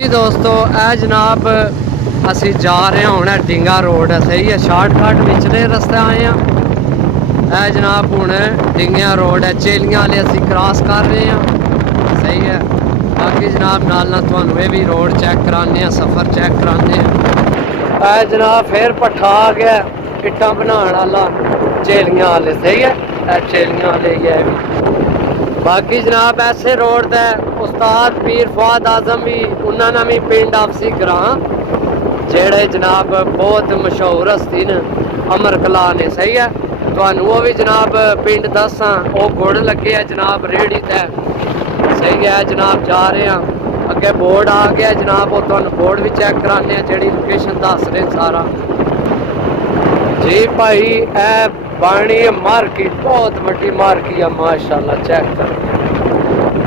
जी दोस्तों ए जनाब असी जा रहे हैं हुण डिंगा रोड है सही है शार्टकट पिछले रस्ते आए हैं। ए जनाब हुण डिंगा रोड है चेलियां वाले असी क्रॉस कर रहे हैं सही है। बाकी जनाब नाल तुहानू ये भी रोड चेक कराने हैं सफ़र चेक कराने हैं। ए जनाब फिर भट्ठा आ गया इट्टां बनाने वाला चेलियां वाले सही है। ए चेलियां वाले ही है भी। बाकी जनाब ऐसे रोड दे उस्ताद पीर फवाद आजम भी उन्होंने भी पिंड आपसी ग्रां जेड़े जनाब बहुत मशहूर हस्ती ने अमर कला ने सही है। तुहानू वो भी जनाब पिंड दसां वो गुड़ लगे है जनाब रेहड़ी ते सही है। जनाब जा रहे हैं अगे बोर्ड आ गया जनाब वो तुहानू बोर्ड भी चेक कराने हैं जेड़ी लोकेशन दस रहे सारा जी भाई। ए बाणी मार्केट बहुत वड्डी मार्केट है माशाल्लाह चेक करो।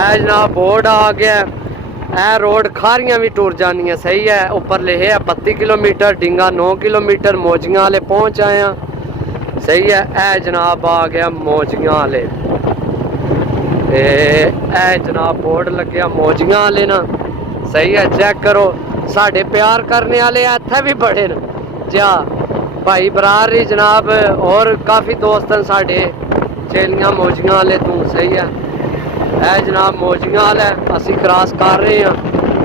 ए जनाब बोर्ड आ गया ए रोड खारियां भी टुर जानी है सही है। ऊपर लिखे है 32 किलोमीटर डिंगा 9 किलोमीटर मौजियां वाले पहुंच आए हैं सही है। ए जनाब आ गया मौजियां वाले ए जनाब बोर्ड लगे मौजियां वाले ना सही है। चेक करो साढ़े प्यार करने वाले इत्थे भी बड़े न जा भाई बरादरी जनाब और काफ़ी दोस्त हैं साढ़े चेलियां मौजियां वाले तू सही है। ए जनाब मौजियां वाले असी क्रॉस कर रहे हैं।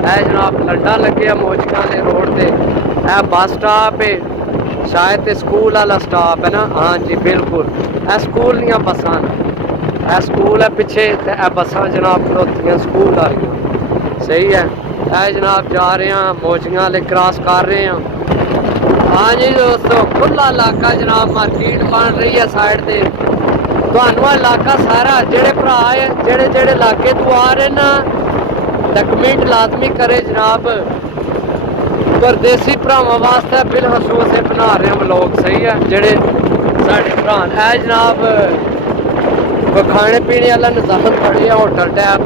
ए जनाब लंडा लगे मौजियां वाले रोड से ए बस स्टॉप है शायद स्कूल वाला स्टॉप है ना। हाँ जी बिल्कुल ए स्कूल दियां बसां ए स्कूल है पिछे ते ए बसां जनाब खलोतियां स्कूल वाली सही है। ए जनाब जा रहे हैं मौजियां वाले क्रॉस कर रहे हैं। हाँ जी दोस्तों खुला इलाका जनाब मार्केट बन रही है साइड से तुहानू इलाका सारा जेड़े भरा है जेड़े जेड़े इलाके तू आ रहे ना कमेंट लाजमी करे जनाब। परदेसी भरावां वास्ते बिलखसूस बना रहे हैं लोग सही है जेड़े साढ़े भरा है जनाब। खाने पीने वाला निजाम बड़ी है होटल टैप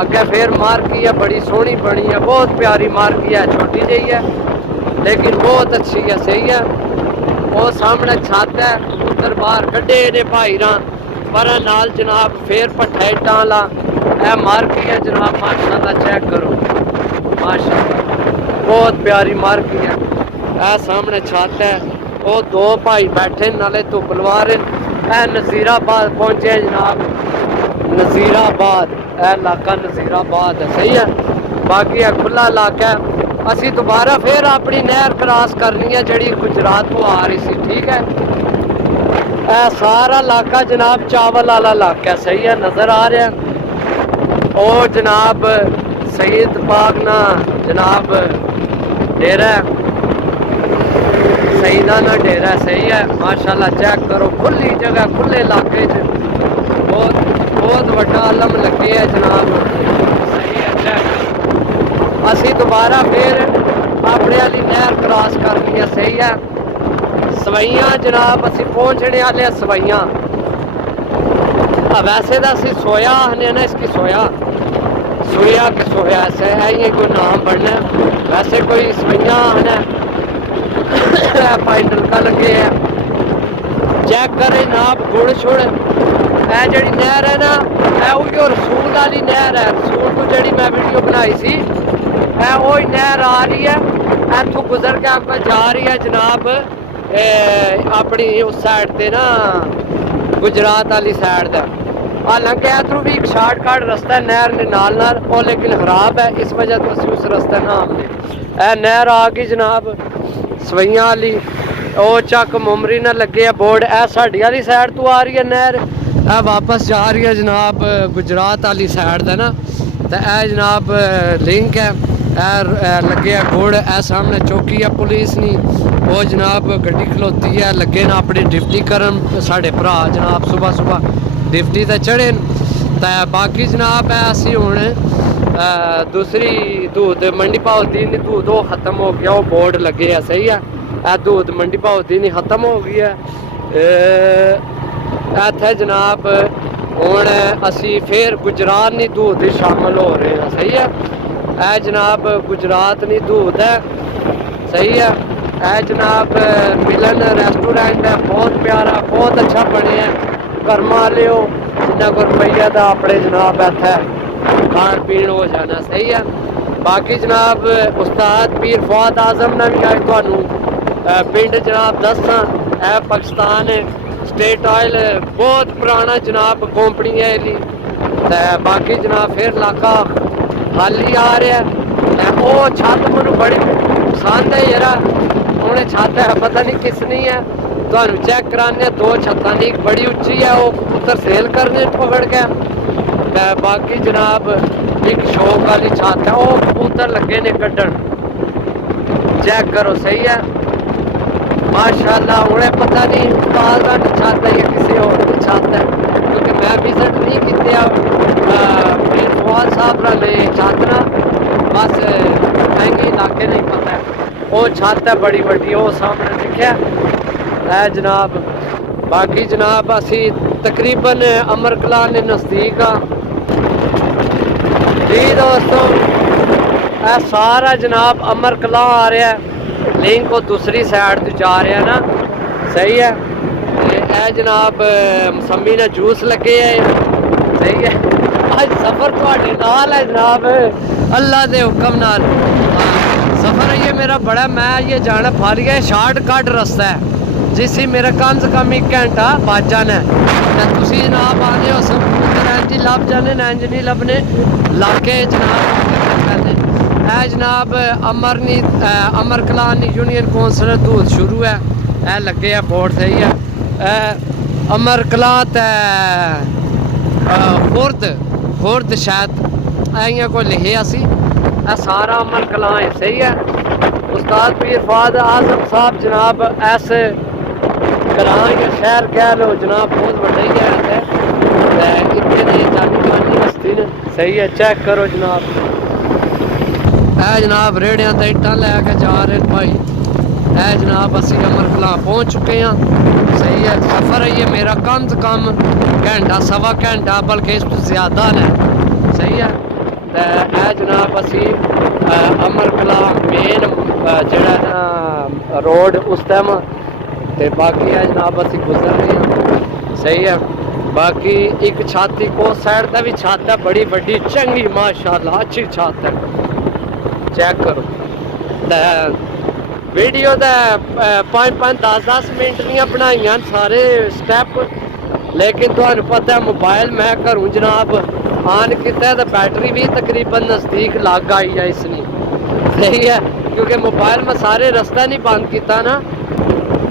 अगे फिर मार्की है बड़ी सोहनी बनी है बहुत प्यारी मार्की है छोटी जी है लेकिन बहुत अच्छी है सही है। वो सामने छत है उधर बाहर कड्डे ने भाई पर नाल जनाब फिर भट्ठा इट्टां वाला ए मार्की है जनाब माशाल्लाह चेक करो माशाल्लाह बहुत प्यारी मार्की है। ए सामने छत है वो दो भाई बैठे नाले धुप लवा रहे। ए नज़ीराबाद पहुंचे जनाब नज़ीराबाद ए इलाका नज़ीराबाद है सही है। बाकी है खुला इलाका है। असी दोबारा फिर अपनी नहर क्रॉस करनी है जी गुजरात को आ रही सी ठीक है। ए सारा इलाका जनाब चावल वाला इलाका है सही है नज़र आ रहा है। और जनाब सईद पाक ना जनाब डेरा सईदाना डेरा सही है माशाल्लाह चेक करो खुली जगह खुले इलाके बहुत बहुत बड़ा आलम लगे है जनाब सही है चेक। असी दोबारा फिर अपने वाली नहर क्रॉस करनी है सही है। सवैयां जनाब असी पहुंचने वाले सवैयां वैसे तो असी सोया आने ना इसकी सोया सोया कि सोया ऐसे है ये कोई नाम बनना वैसे कोई सवैयां आना पाइडल का लगे है चेक करे नाप गुड़ शुड़ ए जड़ी नहर है ना वो रसूल वाली नहर है रसूल को जड़ी मैं वीडियो बनाई सी वो नहर आ रही है इतों गुजर के आप जा रही है जनाब अपनी उस साइड से ना गुजरात वाली साइड का। हालांकि इधरों भी एक शार्टकट रास्ता है नहर के नाल वो लेकिन खराब है इस वजह तो असी उस रास्ते ना आने। नहर आ गई जनाब सवैयां वाली वो चक मुमरी ना लगे बोर्ड ए साड़ी वाली साइड तो आ रही है नहर वापस जा रही है जनाब गुजरात वाली साइड का ना तो ए जनाब लिंक है लगे गुड़ ए सामने चौकी है पुलिस नी वो जनाब गड्डी खलोती है लगे ना अपनी डिप्टी करन साढ़े भरा जनाब सुबह सुबह डिप्टी ते चढ़े तो बाकी जनाब है असी हुण दूसरी दूध मंडी भावदीन दूध वो खत्म हो गया वो बोर्ड लगे है सही है। दूध मंडी भावदीन खत्म हो गई है इत्थे जनाब हुण असी फिर गुजरात नी दूध शामिल हो रहे हैं सही है। ए जनाब गुजरात नी दूध है सही है। ए जनाब मिलन रेस्टोरेंट है बहुत प्यारा बहुत अच्छा बने है कर्मा वाले हो जिन्ना को रुपया का अपने जनाब इत्थे खान पीन हो जाना सही है। बाकी जनाब उस्ताद पीर फवाद आजम ने भी अज तुहानू पिंड जनाब दस्सां पाकिस्तान स्टेट ऑयल बहुत पुराना जनाब कंपनी है इसकी। ते बाकी जनाब फिर इलाका खाली आ रहा है। वो छत मैनू बड़ी पसंद है यार, उन्हें छत है पता नहीं किसनी है, तुहानू चेक कराने दो छत्तां दी बड़ी उच्ची है, वो कबूतर सेल करने पकड़ के। बाकी जनाब एक शौक वाली छत है, वो कबूतर लगे ने कड्डन, चेक करो सही है माशाल्लाह। उन्हें पता नहीं उस्ताद की छत है या किसी और की छत है, क्योंकि मैं विजिट नहीं किया पीर फवाद साहब ने छत ना, बस महंगी इलाके नहीं पता है। वो छत है बड़ी बड़ी, वो सामने दिखा है जनाब। बाकी जनाब असी तकरीबन अमर कला ने नज़दीक हाँ जी दोस्तों। यह सारा जनाब अमर कला आ रहा है, लिंक को दूसरी साइड तो जा रहा है ना, सही है। यह जनाब मौसमी ने जूस लगे है, सही है। आज सफ़र थोड़े नाल है जनाब, अल्लाह के हुक्म नाल सफ़र है ये मेरा बड़ा। मैं ये जाना फारिया शार्टकट रास्ता है, जिससे मेरा कम से कम 1 घंटा बच जाना है। तुसी जनाब आने हो सब इंज ही लभ जाने, इंज नहीं लभने लाके जनाब। है जनाब अमर कलान यूनियन कौंसल धूल शुरू है, यह लगे है बोर्ड, सही है। अमर कला खुर्द शायद इं कोई लिखे सी, सारा अमर कला है, सही है। उस्ताद पीर फवाद आजम साहब जनाब इस ग्रां या शहर कह लो जनाब बहुत बड़ा ही है, इतने जानी मानी हस्ती ने, सही है। चेक करो जनाब, है जनाब रेड़िया तो इट्टा लैके जा रहे भाई। है जनाब असी अमर कला पहुँच चुके हैं, सही है। सफ़र है ये मेरा कम से कम घंटा सवा घंटा, बल्कि इस तो ज़्यादा ने, सही है। है जनाब असी अमर कला मेन जड़ा रोड उस टाइम, तो बाकी है जनाब असी गुजर रहे हैं, सही है। बाकी एक छाती को साइड का भी छत है बड़ी बड़ी चंगी माशाल्लाह, अच्छी छत है, चेक करो। वीडियो तो 5-5 10-10 मिनट दियां बनाइयां सारे स्टैप, लेकिन तुहानू पता है मोबाइल मैं घरों जनाब ऑन किया तो बैटरी भी तकरीबन नज़दीक लग आई है इसने, सही है, क्योंकि मोबाइल में सारे रास्ता नहीं बंद किया ना।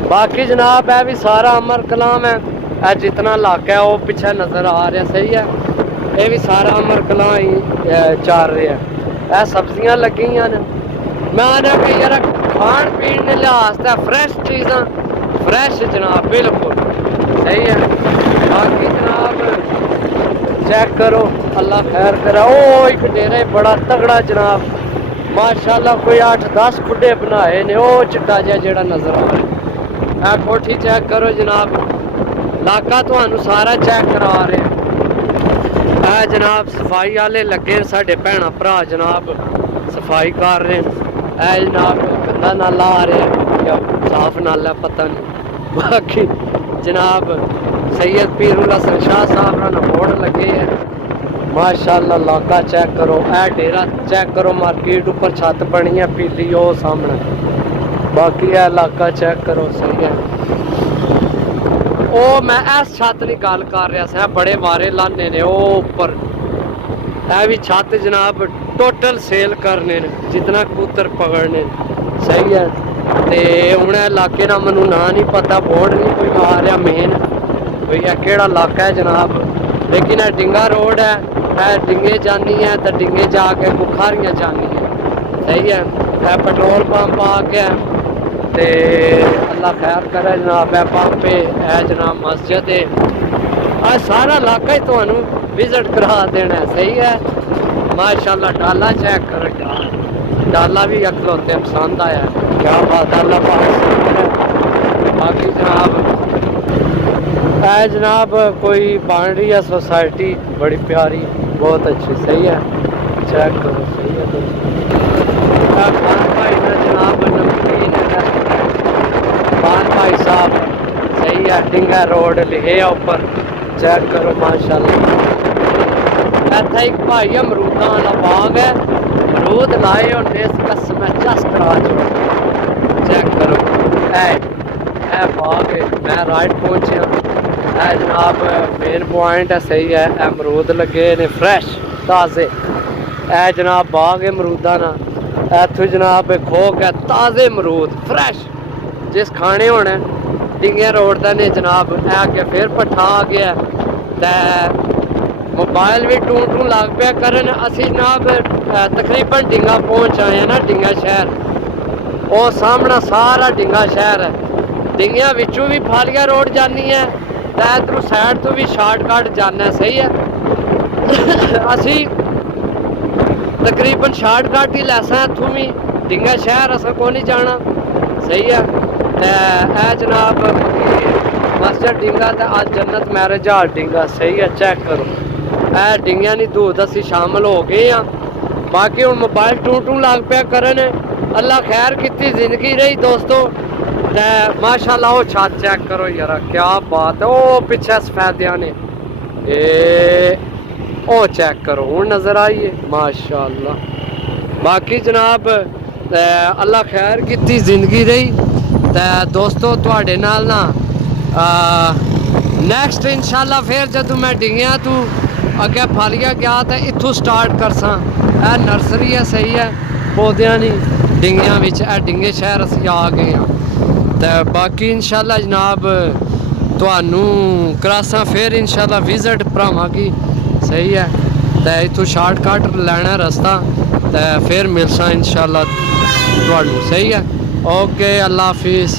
बाकी जनाब है भी सारा अमर कलाम है, जितना इलाका है वो पिछे नज़र आ रहा, सही है। ये भी सारा अमर कला ही चार रहा है, यह सब्जियां लगी ने। मैं आना कि यार खान पीन के लिहाज से फ्रैश चीज़ा फ्रैश जनाब बिल्कुल, सही है। बाकी जनाब चेक करो, अल्लाह खैर करे। ओ एक डेरा बड़ा तगड़ा जनाब माशाल्लाह, कोई 8-10 खुडे बनाए ने, ओ चिट्टा जिहा जेड़ा नज़र आ रहा है। कोठी चेक करो जनाब, इलाका तुहानू सारा चेक करा रहे है जनाब। सफाई वाले लगे साडे भैन भरा जनाब, सफाई कर रहे हैं। जनाब गंदा नाला आ रहा है या साफ नाला पता नहीं। बाकी जनाब सैयद पीरुल हसन शाह साहब ना बोर्ड लगे है माशाल्लाह। इलाका चेक करो, ए डेरा चेक करो, मार्केट ऊपर छत बनी है पीली वो सामने। बाकी है इलाका चेक करो, सही है। ओ मैं इस छत की गल कर रहा था, बड़े वारे लाने ने वो उपर, है भी छत जनाब टोटल सेल करने ने, जितना कबूतर पकड़ने, सही है। तो उन्हें इलाके का मैनू ना नहीं पता, बोर्ड नहीं कोई आ रहा मेन भैया केड़ा इलाका है जनाब। लेकिन यह डिंगा रोड है, डिंगे जानी है तो डिंगे जाके बुखारियाँ जानी है, सही है। यह पेट्रोल पंप आ गया, तो अल्लाह खैर करे जनाब। है पंप है जनाब, मस्जिद है, सारा इलाका ही तुहानू विजिट करा देना है, सही है माशाल्लाह। डाला चेक करो, डाला भी अखलोते पसंद आया, क्या बात है, अल्लाह पाक। बाकी जनाब है जनाब कोई बन रही है सोसाइटी बड़ी प्यारी, बहुत अच्छी, सही है। चेक करो, सही है। खान भाई ने जनाब नमकीन खान भाई साहब, सही है। डिंगा रोड लिखे ऊपर, चेक करो माशाल्लाह। इतना एक भाई अमरूदा वाला बाग है, अमरूद लाए होने इस कसम है चस करा चेक करो ए बाग है मैं राइट पहुंचा है जनाब मेन पॉइंट है सही है अमरूद लगे ने फ्रैश ताज़े ए जनाब बाग है अमरूदा ना इत्थों जनाब खोक है ताज़े अमरूद फ्रैश जिस खाने होने डिंगिया रोड का ने जनाब ए अगे फिर पट्ठा आ गया ते मोबाइल भी टू टू लग पे करन असी जनाब तकरीबन डिंगा पहुंच आए हैं ना डिंगा शहर वो सामना सारा डिंगा शहर है डिंगिया विचों भी फालिया रोड जानी है ते इधरों साइड तो भी शार्टकट जाना सही है असी तकरीबन शार्टकट ही लैसा इत्थों भी डिंगा शहर असा को नहीं जाना सही है ते जनाब मस्जिद डिंगा ते अज जन्नत मैरिज हाल डिंगा सही है चेक करो ए डिंगिया नहीं दूध असी शामिल हो गए हैं बाकी हूँ मोबाइल टू टू लग पे करन अल्लाह खैर की जिंदगी रही दोस्तों ते माशाल्लाह वो छत चेक करो यार क्या बात है वो पीछे सफेदिया ने ओ चेक करो हूँ नजर आई है माशाल्लाह बाकी जनाब अल्लाह खैर की जिंदगी रही ते दोस्तों तुहाडे नाल ना नैक्सट इंशाल्लाह फिर जदों मैं डिंगिया तू अगे फालिया गया तो इत्थों स्टार्ट करसा ए नर्सरी है सही है पौधों की डिंगिया विच ए डिंगे शहर असीं आ गए हैं तो बाकी इंशाल्लाह जनाब तुहानू करासा फिर इंशाल्लाह विजिट भरावां की सही है तो इत्थों शार्टकट लैना रस्ता तो फिर मिलसा इंशाल्लाह तुहानू सही है ओके अल्लाह हाफिज़।